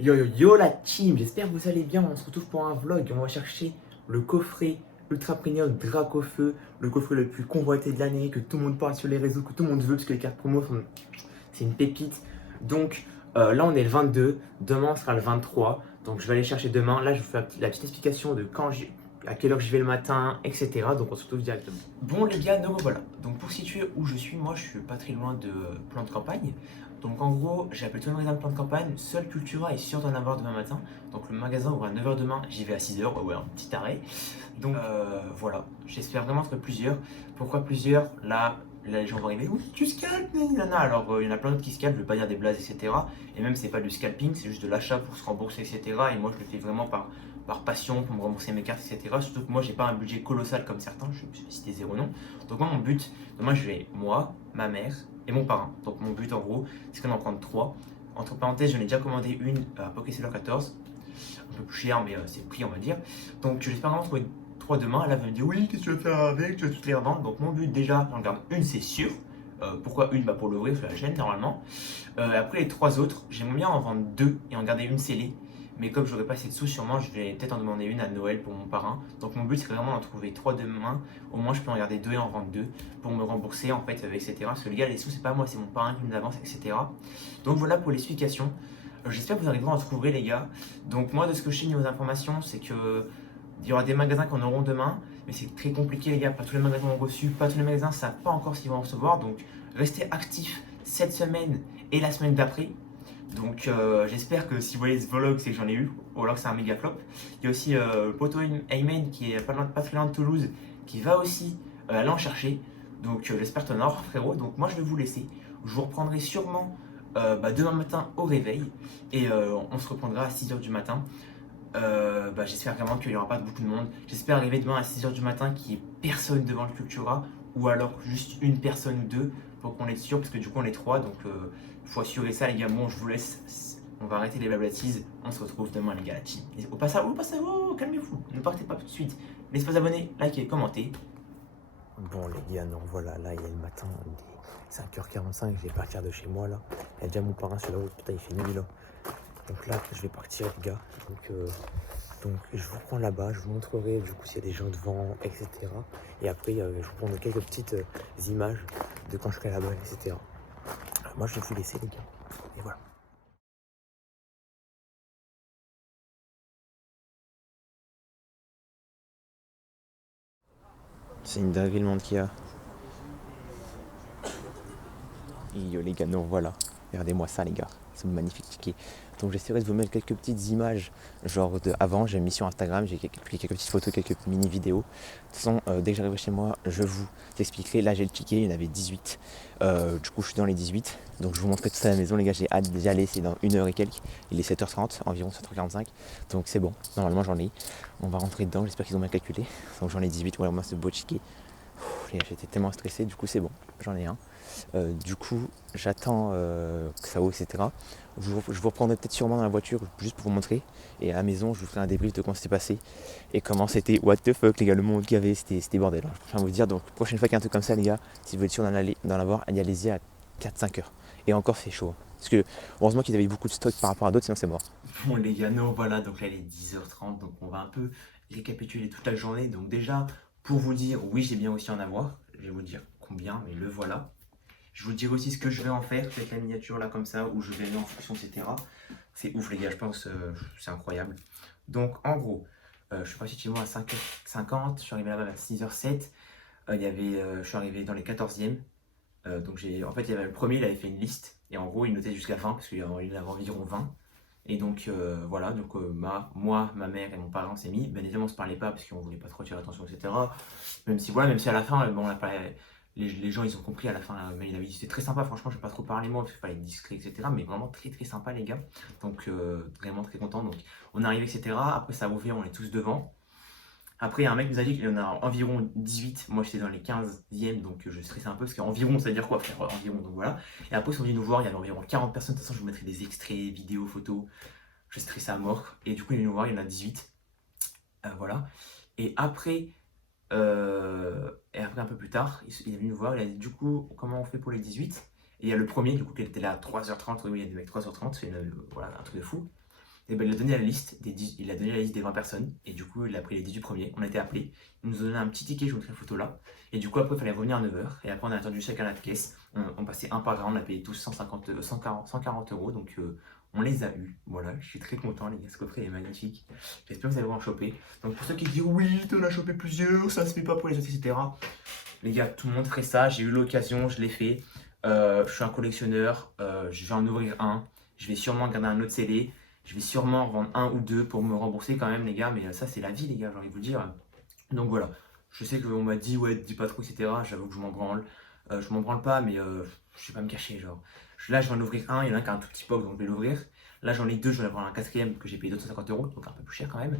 Yo yo yo la team, j'espère que vous allez bien, on se retrouve pour un vlog, on va chercher le coffret ultra premium Dracofeu, le coffret le plus convoité de l'année, que tout le monde parle sur les réseaux, que tout le monde veut parce que les cartes promo c'est une pépite. Donc là on est le 22, demain on sera le 23, donc je vais aller chercher demain, là je vous fais la petite explication de à quelle heure je vais le matin, etc. Donc on se retrouve directement. Bon les gars, nous voilà. Donc pour situer où je suis, moi je suis pas très loin de plan de campagne. Donc en gros, j'ai appelé tous les magasins de plan de campagne. Seul Cultura est sûr d'en avoir demain matin. Donc le magasin ouvre à 9h demain, j'y vais à 6h, ouais, un petit arrêt. Donc voilà, j'espère vraiment trouver plusieurs. Pourquoi plusieurs? Là, les gens vont arriver, oui, tu scalpes, nanana. Alors il y en a plein d'autres qui scalpent, je vais pas dire des blazes, etc. Et même c'est pas du scalping, c'est juste de l'achat pour se rembourser, etc. Et moi je le fais vraiment par passion, pour me rembourser mes cartes, etc. Surtout que moi j'ai pas un budget colossal comme certains, je vais citer zéro nom. Donc moi mon but, demain je vais moi, ma mère et mon parrain. Donc mon but en gros, c'est qu'on en prenne 3. Entre parenthèses, j'en ai déjà commandé une à Pokéseller 14. Un peu plus cher, mais c'est pris on va dire. Donc j'espère vraiment trouver 3 demain. Elle va me dire oui, qu'est-ce que tu vas faire avec? Tu vas toutes les revendre. Donc mon but déjà, j'en garde une, c'est sûr. Pourquoi une? Bah pour l'ouvrir sur la chaîne normalement. Après les 3 autres, j'aimerais bien en vendre 2 et en garder une scellée. Mais comme j'aurai pas assez de sous, sûrement je vais peut-être en demander une à Noël pour mon parrain. Donc mon but c'est vraiment d'en trouver 3 demain. Au moins je peux en garder 2 et en vendre 2 pour me rembourser en fait, etc. Parce que les gars, les sous c'est pas moi, c'est mon parrain qui me l'avance, etc. Donc voilà pour l'explication. J'espère que vous arriverez à trouver les gars. Donc moi de ce que je sais niveau informations, c'est que il y aura des magasins qui en auront demain, mais c'est très compliqué les gars, pas tous les magasins ont reçu, pas tous les magasins savent pas encore s'ils vont en recevoir, donc restez actifs cette semaine et la semaine d'après. Donc j'espère que si vous voyez ce vlog, c'est que j'en ai eu, ou alors que c'est un méga flop. Il y a aussi Poto Ayman qui est pas très loin de Toulouse, qui va aussi aller en chercher. Donc j'espère que tu en auras frérot. Donc moi je vais vous laisser. Je vous reprendrai sûrement demain matin au réveil et on se reprendra à 6h du matin. J'espère vraiment qu'il n'y aura pas beaucoup de monde. J'espère arriver demain à 6h du matin qu'il n'y ait personne devant le Cultura ou alors juste une personne ou deux pour qu'on ait sûr parce que du coup on est trois donc il faut assurer ça les gars. Bon, je vous laisse. On va arrêter les blablatis. On se retrouve demain les gars la team. Et calmez-vous. Ne partez pas tout de suite. N'hésitez pas à abonner, liker, commenter. Bon les gars, non voilà, là il est le matin, il est 5h45, je vais partir de chez moi là. Il y a déjà mon parrain sur la route, putain il fait nuit là. Donc là, je vais partir, les gars. Donc je vous prends là-bas, je vous montrerai du coup s'il y a des gens devant, etc. Et après, je vous prendrai quelques petites images de quand je serai là-bas, etc. Alors, moi, je vais vous laisser, les gars. Et voilà. C'est une dinguerie le monde qu'il y a. Et yo, les gars, non, voilà. Regardez-moi ça, les gars. C'est un magnifique ticket. Donc j'essaierai de vous mettre quelques petites images, genre de avant, j'ai mis sur Instagram, j'ai pris quelques petites photos, quelques mini vidéos. De toute façon, dès que j'arriverai chez moi, je vous expliquerai. Là j'ai le ticket, il y en avait 18. Du coup je suis dans les 18. Donc je vous montrerai tout ça à la maison, les gars, j'ai hâte d'y aller, c'est dans 1h et quelques. Il est 7h30, environ 7h45. Donc c'est bon, normalement j'en ai. On va rentrer dedans, j'espère qu'ils ont bien calculé. Donc j'en ai 18, ouais, moi ce beau ticket. J'étais tellement stressé, du coup c'est bon, j'en ai un. Du coup, j'attends que ça ouvre, etc. Je vous reprendrai peut-être sûrement dans la voiture juste pour vous montrer. Et à la maison, je vous ferai un débrief de comment c'était passé et comment c'était. What the fuck, les gars, le monde qu'il y avait, c'était bordel. Hein. Je préfère vous dire. Donc, prochaine fois qu'il y a un truc comme ça, les gars, si vous êtes sûr d'en avoir, allez-y à 4-5 heures. Et encore, c'est chaud. Hein. Parce que, heureusement qu'ils avaient beaucoup de stock par rapport à d'autres, sinon c'est mort. Bon, les gars, non, voilà. Donc là, il est 10h30. Donc, on va un peu récapituler toute la journée. Donc, déjà, pour vous dire, oui, j'ai bien aussi en avoir. Je vais vous dire combien, mais le voilà. Je vous dirai aussi ce que je vais en faire, peut-être la miniature là comme ça, où je vais aller en fonction, etc. C'est ouf les gars, je pense, c'est incroyable. Donc en gros, je suis parti de chez moi à 5h50, je suis arrivé là-bas à 6h07, je suis arrivé dans les 14e. En fait, il y avait le premier, il avait fait une liste, et en gros, il notait jusqu'à 20, parce qu'il y en avait environ 20. Et donc voilà, donc moi, ma mère et mon parent s'est mis. Bien évidemment, on se parlait pas parce qu'on voulait pas trop attirer l'attention, etc. Même si à la fin, bon, on a pas, les gens ils ont compris à la fin. Mais il avait dit c'était très sympa, franchement, je vais pas trop parler moi parce qu'il fallait être discret, etc. Mais vraiment très très sympa les gars. Donc vraiment très content. Donc on est arrivé, etc. Après ça a ouvert, on est tous devant. Après, il y a un mec qui nous a dit qu'il y en a environ 18. Moi, j'étais dans les 15e, donc je stressais un peu parce qu'environ, ça veut dire quoi, frère? Environ, donc voilà. Et après, ils sont venus nous voir, il y avait environ 40 personnes. De toute façon, je vous mettrai des extraits, vidéos, photos. Je stressais à mort. Et du coup, il est venu nous voir, il y en a 18. Voilà. Et après, un peu plus tard, il est venu nous voir, il a dit du coup, comment on fait pour les 18? Et il y a le premier, du coup, qui était là à 3h30. Oui, il y a des mecs 3h30, c'est voilà, un truc de fou. Et ben il a donné la liste il a donné la liste des 20 personnes, et du coup il a pris les 18 premiers, on a été appelés, il nous a donné un petit ticket, je vous montre la photo là, et du coup après il fallait revenir à 9h, et après on a attendu chacun notre caisse, on passait un par un, on a payé tous 140 euros, donc on les a eus, voilà, je suis très content les gars, ce coffret est magnifique, j'espère que vous allez en choper. Donc pour ceux qui disent oui, t'en as chopé plusieurs, ça se fait pas pour les autres, etc. Les gars, tout le monde ferait ça, j'ai eu l'occasion, je l'ai fait, je suis un collectionneur, je vais en ouvrir un, je vais sûrement garder un autre CD, je vais sûrement en vendre un ou deux pour me rembourser quand même les gars, mais ça c'est la vie les gars, j'ai envie de vous dire. Donc voilà, je sais qu'on m'a dit ouais dis pas trop etc, j'avoue que je m'en branle, je m'en branle pas mais je vais pas me cacher genre. Là je vais en ouvrir un, il y en a un qui a un tout petit pop donc je vais l'ouvrir. Là j'en ai deux, je vais en avoir un quatrième que j'ai payé 250 euros, donc un peu plus cher quand même.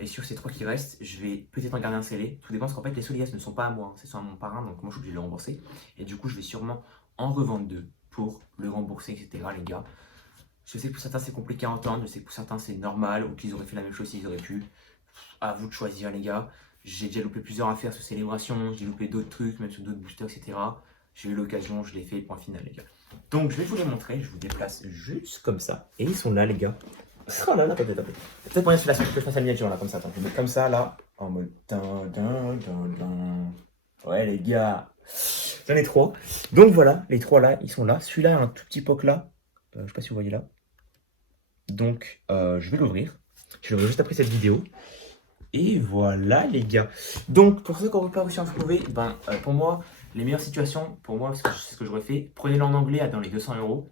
Et sur ces trois qui restent, je vais peut-être en garder un scellé. Tout dépend parce qu'en fait, les solias ne sont pas à moi, hein, c'est sont à mon parrain, donc moi je suis obligé de le rembourser. Et du coup, je vais sûrement en revendre deux pour le rembourser, etc. Les gars, je sais que pour certains c'est compliqué à entendre, je sais que pour certains c'est normal ou qu'ils auraient fait la même chose s'ils auraient pu. À vous de choisir, les gars. J'ai déjà loupé plusieurs affaires sur célébration, j'ai loupé d'autres trucs, même sur d'autres boosters, etc. J'ai eu l'occasion, je l'ai fait, point final, les gars. Donc je vais vous les montrer, je vous déplace juste comme ça. Et ils sont là, les gars. Oh là là, peut-être moyen de faire que je fasse la miniature là, comme ça. Attends, je vais mettre comme ça là, en mode. Ouais, les gars, j'en ai trois. Donc voilà, les trois là, ils sont là. Celui-là a un tout petit poc là. Je sais pas si vous voyez là. Donc je vais l'ouvrir. Je vais l'ouvrir juste après cette vidéo. Et voilà les gars. Donc pour ceux qui n'ont pas réussi à en trouver, ben, pour moi, les meilleures situations, pour moi, parce que c'est ce que j'aurais fait, prenez-le en anglais à dans les 200 euros.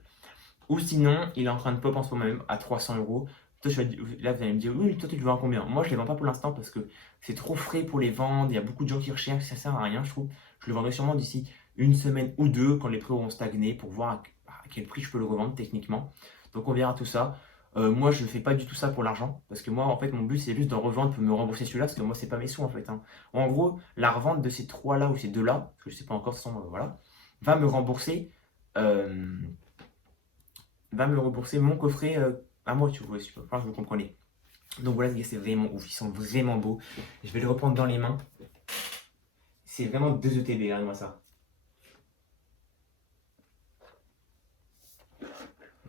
Ou sinon, il est en train de pop en ce moment même à 300 euros. Là, vous allez me dire, oui, toi, tu le vends à combien? Moi, je ne les vends pas pour l'instant parce que c'est trop frais pour les vendre. Il y a beaucoup de gens qui recherchent, ça sert à rien, je trouve. Je le vendrai sûrement d'ici une semaine ou deux quand les prix auront stagné pour voir à quel prix je peux le revendre techniquement. Donc, on verra tout ça. Moi, je ne fais pas du tout ça pour l'argent parce que moi, en fait, mon but, c'est juste d'en revendre pour me rembourser celui-là parce que moi, c'est pas mes sous en fait, hein. En gros, la revente de ces trois-là ou ces deux-là, parce que je ne sais pas encore, voilà, va me rembourser. euh, va me rembourser mon coffret à moi, tu vois, je pense que vous comprenez. Donc voilà, les gars, c'est vraiment ouf, ils sont vraiment beaux. Je vais les reprendre dans les mains. C'est vraiment 2 ETB, regardez-moi ça.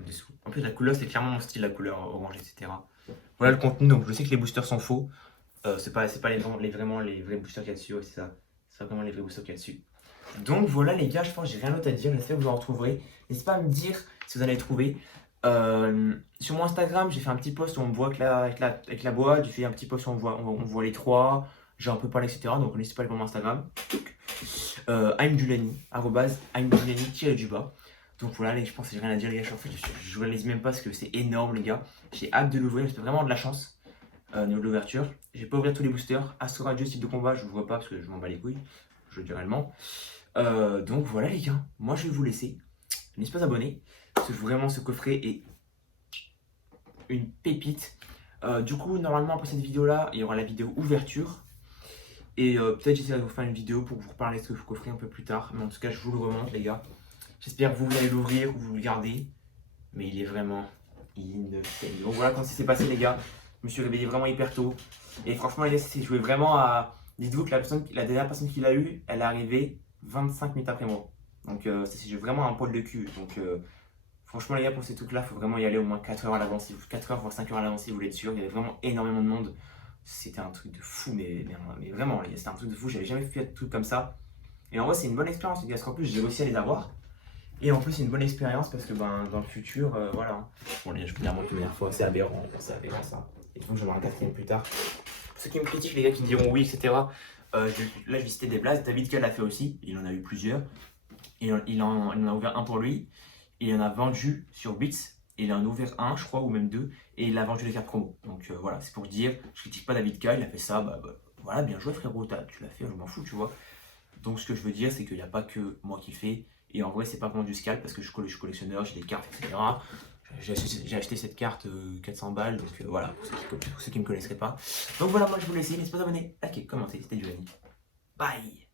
Dessous. En plus, la couleur, c'est clairement mon style, la couleur orange, etc. Voilà le contenu, donc je sais que les boosters sont faux. C'est pas vraiment les vrais boosters qu'il y a dessus, ouais, c'est ça. C'est vraiment les vrais boosters qu'il y a dessus. Donc voilà les gars, je pense que j'ai rien d'autre à dire, j'espère que vous en retrouverez. N'hésitez pas à me dire si vous en avez trouvé. Sur mon Instagram, j'ai fait un petit post où on me voit avec la boîte, j'ai fait un petit post où on voit les trois, j'ai un peu parlé, etc. Donc n'hésitez pas à aller voir mon Instagram. I'm tiré du bas. Donc voilà, je pense que j'ai rien à dire les gars, en fait, je réalise même pas parce que c'est énorme les gars. J'ai hâte de l'ouvrir, j'ai vraiment de la chance au niveau de l'ouverture. Je vais pas ouvrir tous les boosters. Astro Radio, style de combat, je ne vois pas parce que je m'en bats les couilles, je le dis réellement. Donc voilà les gars, moi je vais vous laisser. N'hésitez pas à vous abonner, parce que vraiment ce coffret est une pépite. Du coup, normalement après cette vidéo là, il y aura la vidéo ouverture. Et peut-être j'essaierai de vous faire une vidéo pour vous reparler de ce coffret un peu plus tard. Mais en tout cas, je vous le remonte les gars. J'espère que vous allez l'ouvrir ou vous le gardez. Mais il est vraiment insane. Donc voilà comment ça s'est passé les gars. Je me suis réveillé vraiment hyper tôt. Et franchement les gars, c'est joué vraiment à... Dites-vous que la dernière personne qui l'a eu, elle est arrivée 25 minutes après moi. Donc c'est vraiment un poil de cul. Donc franchement les gars, pour ces trucs là, il faut vraiment y aller au moins 4 heures à l'avance. 4 heures voire 5 heures à l'avance si vous voulez être sûr. Il y avait vraiment énormément de monde. C'était un truc de fou, mais vraiment les gars, c'était un truc de fou. J'avais jamais fait de trucs comme ça. Et en vrai c'est une bonne expérience les gars, parce qu'en plus j'ai réussi à les avoir. Et en plus c'est une bonne expérience parce que ben, dans le futur, voilà. Bon les gars, je peux dire moi que la dernière fois, c'est aberrant ça. Et donc je vais en un quatrième plus tard. Pour ceux qui me critiquent, les gars qui me diront oui, etc. Là je vais citer des blagues. David Cale l'a fait aussi, il en a eu plusieurs. Il en a ouvert un pour lui. Il en a vendu sur Bits. Il en a ouvert un, je crois, ou même deux. Et il a vendu les cartes promo. Donc voilà, c'est pour dire, je critique pas David Cale, il a fait ça, voilà, bien joué frérot, tu l'as fait, je m'en fous, tu vois. Donc ce que je veux dire, c'est qu'il n'y a pas que moi qui le fais. Et en vrai, c'est pas vraiment du scalp parce que je suis collectionneur, j'ai des cartes, etc. J'ai acheté cette carte 400 balles, donc voilà, pour ceux qui ne me connaisseraient pas. Donc voilà, moi je vous laisse, n'hésitez pas à vous abonner, liker, commenter, c'était du Bye.